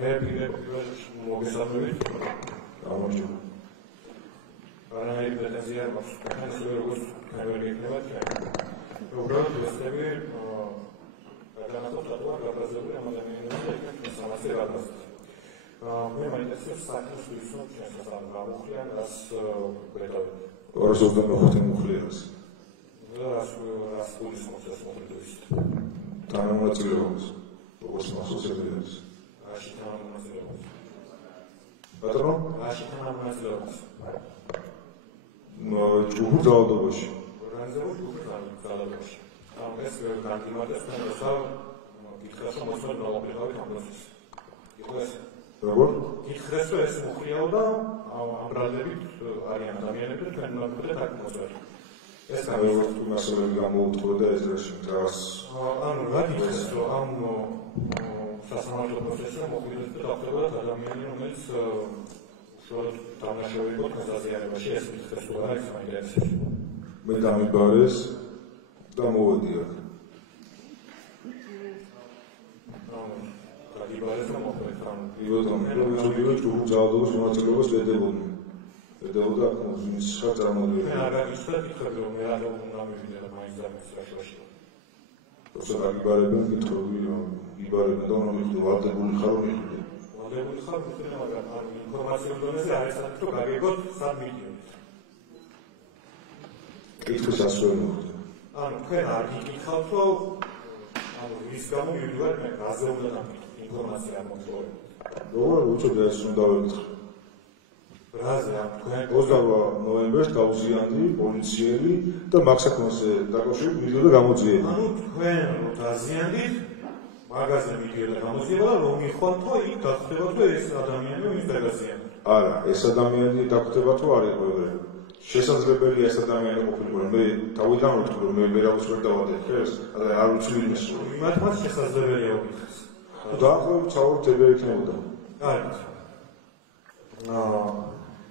მე პირველ მოგესალმებით. გამარჯობა. არანაირი პრეტენზია არ მაქვს. ეს როგორც ხევერი იქნება ჩვენ. უბრალოდ ვესწრები გადანახოთ რატოა გაბრაზებული ამ ადამიანებზე იქნება სამასე გადასწრება. მე მაინტერესებს საქმის ისო ჩვენს ამ გამოხლიან რას გვეტყობთ. 225 მუხლიას. რას გულის მოწეს მოხდით. თანამონაწილეობას. როგორც მასწავლებლებს. რაში თანამონაწილეობას. ბატონო? რაში თანამონაწილეობას. ჯგუფურ ძალადობაში. ორგანიზებულ ჯგუფურ ძალადობაში. ეს განგიმარდეს თუმცა გითხრას რომ მოსვლა დაუყევით ამ პროცესს. იგივეს როგორ? გითხრას რომ ეს მუხლიაო და ამ ბრალდებით არიან ადამიანები და ჩვენ მოგვიდეთ აქ მოსვლა. ეს როგორ თუ მასალები გამოუთქვა და ეს რას ანუ რა გითხრას რომ ამ სასამართლო პროცესში მოგვიდეთ და დავხდებოდათ ადამიანი რომელიც უშუალოდ დამნაშავე იყო გაზაზიანებაში ეს გითხრას რომ არის მაინტერესებს. მე დამიბარეს და მოვედი აქ. დაგიბარეს და მოხვედრით ამ ბატონო, ჯგუფურ ძალადობის მონაწილეობას ვედებოდი. ვედებოდა აქ მის შარ წარმოდგენილ. მე არ აღიშვათ გითხრები რომ მე არ უნდა მივიდე და მაინც დამესრაშოში. თორსა დაგიბარებენ გითხრობი რომ იბარებენ და რომ მიხდი ვალდებული ხარ რომ მიხდი. ვალდებული ხარ მიხდი მაგრამ ამ ინფორმაციულ დონეზე არის აქ რომ გაგებოთ სამ მილიონით. კითხვის ასვენ მოხდა. ანუ თქვენ არ გიგიხავთ რომ ანუ ის გამო მივიდივარ მე რაზე უნდა დამიკითხო ინფორმაცია არ მომწოვე. როგორ უწევდა ეს უნდა ვეკითხო. რაზე ამ თქვენ 28 ნოემბერს გავზიანდი პოლიციელი და მაგ საქმეზე დაკავშირებით მიდიოდა გამოძიება. ანუ თქვენ რომ დაზიანდით მაგაზე მიდიოდა გამოძიება და რომ მიხვალთ რომ იქ გახდება თუ ეს ადამიანი ვინც დაგაზიანდა. არა, ეს ადამიანი დაგხვდება თუ არ იყო ეგრე. შესაძლებელია ეს ადამიანი ყოფილიყო, მე თავიდან ვთქვი რომ მე ვერავის ვერ დავადეთ ეს, არა არ ვიცი ვინმეს. იმათაც შესაძლებელია უკითხეს. დაახლოებით საუბრობთ ეგრე იქნებოდა. კარგი.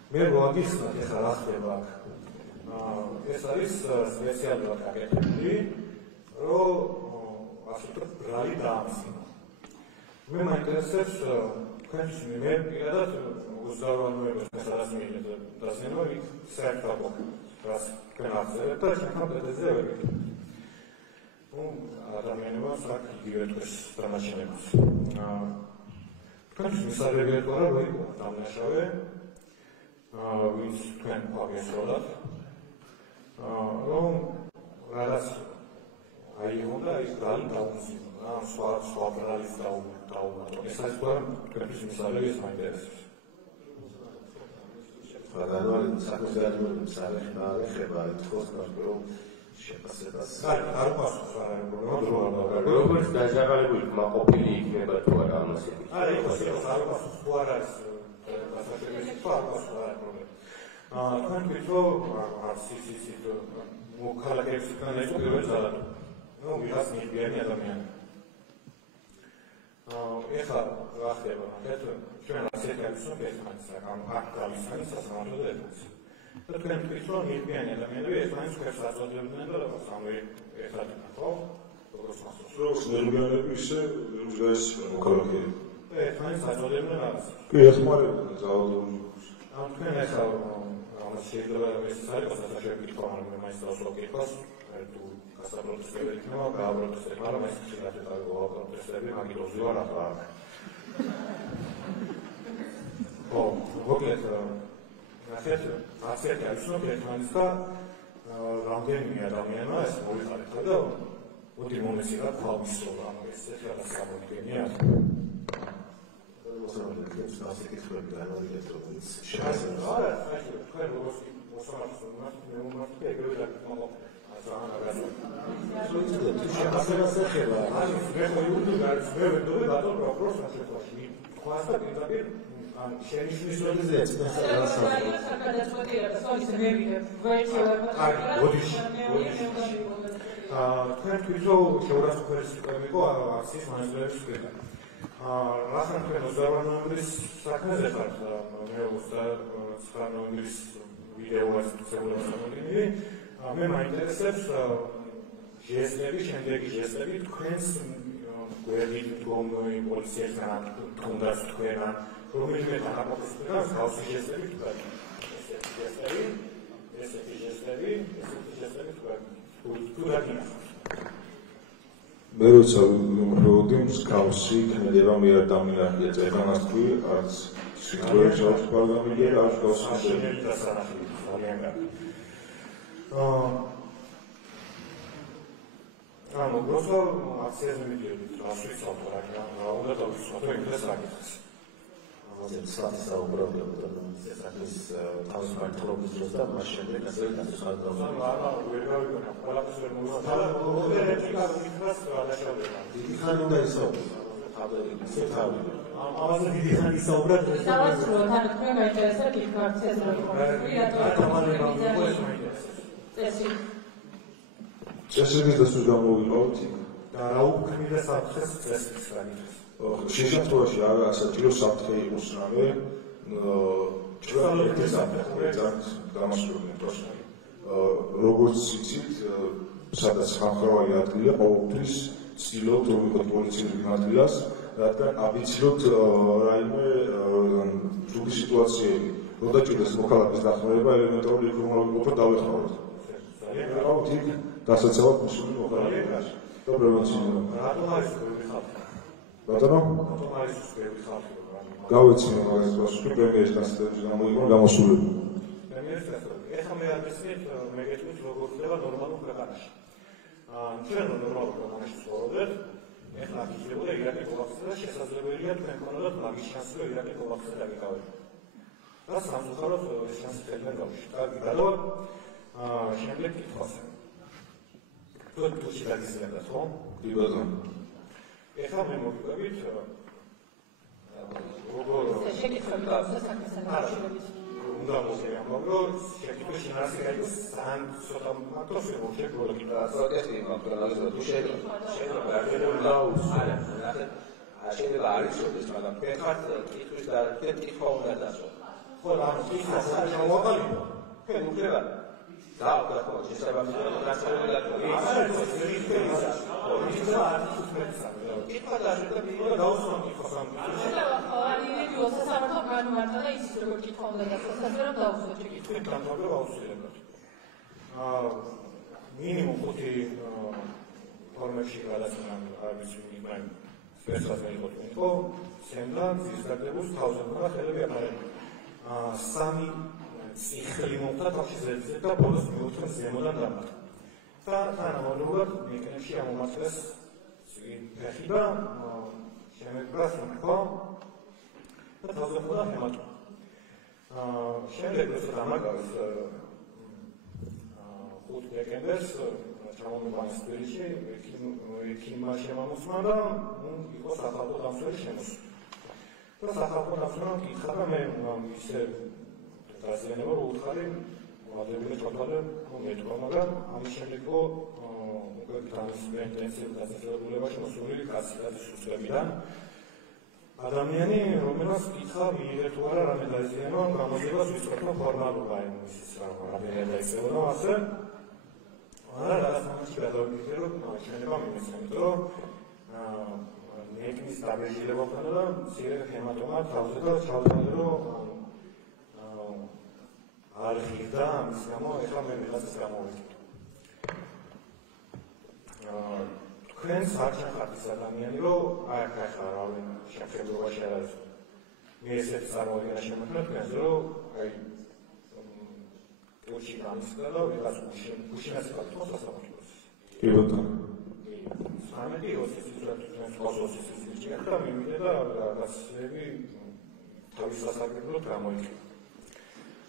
მე მოგიხსნათ ახლა რა ხდება აქ. ეს არის სპეციალურად გაკეთებული, რომ ასე ვთქვათ, ბრალი დაამსინა. მე მაინტერესებს თქვენს მე პირადად 28 ნოემბერს სადაც მივიდეთ დასვენება იქ საერთოდ რას თქვენ ახსენებთ და ჩვენთან პრეტენზია ვერ გექნებთ. ნუ ადამიანებმა საკ იგივე დღეს დამაშენებას. თქვენს მისაღებია თუ არა რო იყო დამნაშავე ვინც თქვენ აღესრულათ რომ რაღაც აიღო და ის ბრალი დაუმზადდა სხვა ბრალის დაუმატო. ეს არის თქვენთვის მისაღებია მაინტერესებს. გადავალე საკუთარი სალეხება ითხოვს რომ შეფასებას არ პასუხს არ პრობლემა როგორც დაჟაღალებული ყოფილი იქნება თუ არა ამასე არა იყოს არ პასუხს თუ არ არის გასაშვებაში თუ არ პასუხს არ პრობლემა თქვენ თვითონ არც ის მოქალაქეებს თქვენ ეს პირველ ძალად ნუ ვიღაც მიხდიანი ადამიანი ეხლა რა ხდება ჩვენ ასეთი არის რომ ეს ამ აქ გავისმენთ სასამართლო დედას და თქვენ თვითონ მიხდიანი ადამიანები ერთმანეთს ხერხს აწოდებდნენ და სამი ერთად ხო როგორც როგორც ნერვიანები ისე ეს მოქალაქეები ერთმანეთს აწოდებდნენ რაღაც კი ეხმარებოდნენ ძალადობას ამ თქვენ ეხლა ამას შეიძლება ეს არის სასაშვები კითხვა მაგრამ მე მაინც დავსვამ კითხვას თუ გასაპროტესტებელი იქნება გააპროტესტებ მაგრამ ეს შეიძლება გააპროტესტები მაგიტოზი ვარ ახლა ო მოკლედ ასეთ არის რომ ერთმანეთს და რამდენიმე ადამიანმა ეს მოიხარეთ და მოდი მომესწრა თავისო ანუ ეს ახლა გამოდგენია ასეთი ხმები განვაგეთ რომელიც შეიძლება არა საერთოდ თქვენ როგორც მოსამართლე მე მომართე ეგრევე დაგმოყო შეფასებას ეხება ანუ მე მოიუდი გარს მე ვედოდი ბატონ პროკურორს ასეთაში ხვასა პირდაპირ ან შენიშნის როდეზე თქვენ თვითონ შეურაცხყოფის იყო აქციის მონაწილეების პირდაპირ რახან თქვენ 28 ნოემბრის საქმეზე ხართ მე 29 ნოემბრის ვიდეოას წეულობასამოგინები მე მაინტერესებს ჟესტები, შემდეგი ჟესტები თქვენს გვერდით მდგომი პოლიციასთან თუნდაც თქვენან რომელიმე დანაყოფის თქვენას გავსი ჟესტები თქვენ ესეთი ჟესტები თქვენ თუ დაგინახავთ მე როცა ვიმღეროდი მსგავსი ქმედება მე არ დამინახია წერანას თქვი არც სიტყვებს აქვს პარლამენტი და არც გავსხდები დასანახი ძალიან კარგი ანუ გროსო აქციაზე მიდიოდით რას ვიცავთ რა უნდა დავიცვათ იმას რაკითხეს სათის საუბრობთ ეს თავის მართლობის დროს და მას შემდეგ ასე გადასხადდა. არა, ვერ გავიგონა, ყველაფერს ვერ მოვიდა. დიდი ხანი უნდა ისაუბროთ. ამაზე დიდი ხანი ისაუბროთ. დავასრულოთ, ანუ თქვენ გაინტერესებთ იქ აქციაზე რა იყო. წესრიგის დასვით გამოვიყავთ იქ. და რა უქმირდა საფრთხეს წესრიგს განიხილავს. შესაძლოა არა საჭირო საფრთხე იყოს რამე ჩვენ ეს დამასრულებელი პროცესი როგორც იცით სადაც ხალხოვანი ადგილია ყოველთვის ცდილობთ რომ იყოს პოლიციური მართლას რადგან აბიცილოთ რაიმე ზოგი სიტუაციები რომ დაჭირდეს მოქალაქის დახმარება ელემენტარული ეკონომიკური ყოფა დავეხმაროთ ძალიან იქ დასაცავად მუსული მოქალაქეებს და პრევენციულ რატომ არის ხალხი ბატონო გავეცინო მაგას პასუხი პრემიერის კანცლერში გამოიყო გამოსულები პრემიერის კანცლერი ეხლა მე არ მესმით მე გეტყვით როგორ ხდება ნორმალურ ქვეყანაში ჩვენ ნორმალურ ქვეყანაში ცხოვრობთ ეხლა შეიძლება ირაკი კოლაფსი და შესაძლებელია თქვენ ქონოდათ მაგის შანსი რომ ირაკი კოლაფსი დაგეკავებინათ და სამწუხაროდ ეს შანსი ხელიდან გავუშვით კარგი გადავალ შემდეგ კითხვაზე თუ შეგაგიზიარდათ ხო? კი ბატონო ეხლა მე მოგიყვებით როგორ შეკითხები გაქვს საკითხთან დაკავშირებით უნდა მოგიყვებით რომ შეკითხვის შინაარსი გაიგოს ძალიან ცოტა მარტოს შეგულები და პროტესტი მაგრამ თუ შეიძლება შეიძლება არის შეგეს მაგრამ ფეხად კითხვის და კითხვა უნდა დასწრო ხო რა კითხვა შევაყალიბო თქვენ უხდება და ხო შესაბამისად გასწავლება კითხვა დაშვება მიიღო დაუსვამ კითხვას ამ სასამართლო განმარტა და ის როგორ კითხვა უნდა დასწროს ასე რომ დაუსვათ შეკითხვა განმარტება აუცილებლად მინიმუმ 5 ფორმებში გადაცემა არის იმან სპეციალურად იყო სენდა ზისდაგებულს თავზე უნდა ხელები აფარებინა სამი ციხლი მომხდა თავში ზედზე და ბოლოს მეოთხე ზემოდან დამატა და თანამედროვედ მეკენებში ამომართლეს ფეხი და შემედგრას უმქო და თავზე უნდა ჰემატო შემდეგ როცა დამაგავს 5 დეკემბერს ჩამომიყვანეს თბილისში ექიმმა შემამოსმა და იყო სახალხო დამცველი შემოსული და სახალხო დამცველმა კითხა და მე ისე გაზიანება რომ უთხარი ვადებული ჩათვალე მეტყვა მაგრამ ამის შემდეგ იყო უკვე ტრანსფერ ინტენსივ დასახელებულებაში მოსული კაცი სუსტებიდან ადამიანი რომელსაც კითხა მიიღეთ თუ არა რამე დაიზიანება გამოძებას ვისწრაფო ფორმალურა ის რამე დაისწრაფო ასე არა რაღაც მომენტში გადავიდე რომ შეიძლება მიმეცემით რომ ნეკნის დაბეჭდილება ხდება და მცირე ჰემატომა თავზე და ჩავთვალე რომ არ ხირდა ამის გამო ეხლა მე ვიღაცას გამოვიდეთ თქვენს არ ჩახართ ის ადამიანი რომ აი ახლა რავენ შეხედულობაში არ არის მე ესეთ წარმოადგენა შემოქმნა თქვენს რომ აი უჩი გამისდა და ვიღაც უშინაც გაკეთოს სასამართლოს კი ბატონო სამედი ოსის კოსმოსის შეხედა მიმიდე და რაღაცები თავის სასაგებლოდ გამოიჩინა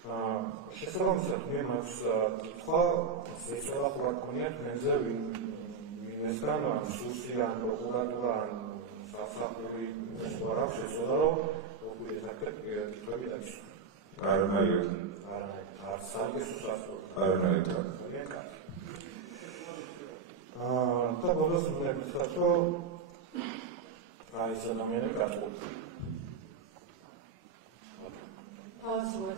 შესაბამისად მე მაქვს კითხვა ზეცოლა ხურა ქონია თქვენზე ვინმესთან ან სუსი ან პროკურატურა ან სასამართლოი რა შეცოლა რომ უყურეთ კითხვები დაგისვა არანაირად არც საგესუსასო არანაირად და ბოლოს უნდა გითხრათ რომ აი ეს ადამიანები გაწყვეტილ Awesome.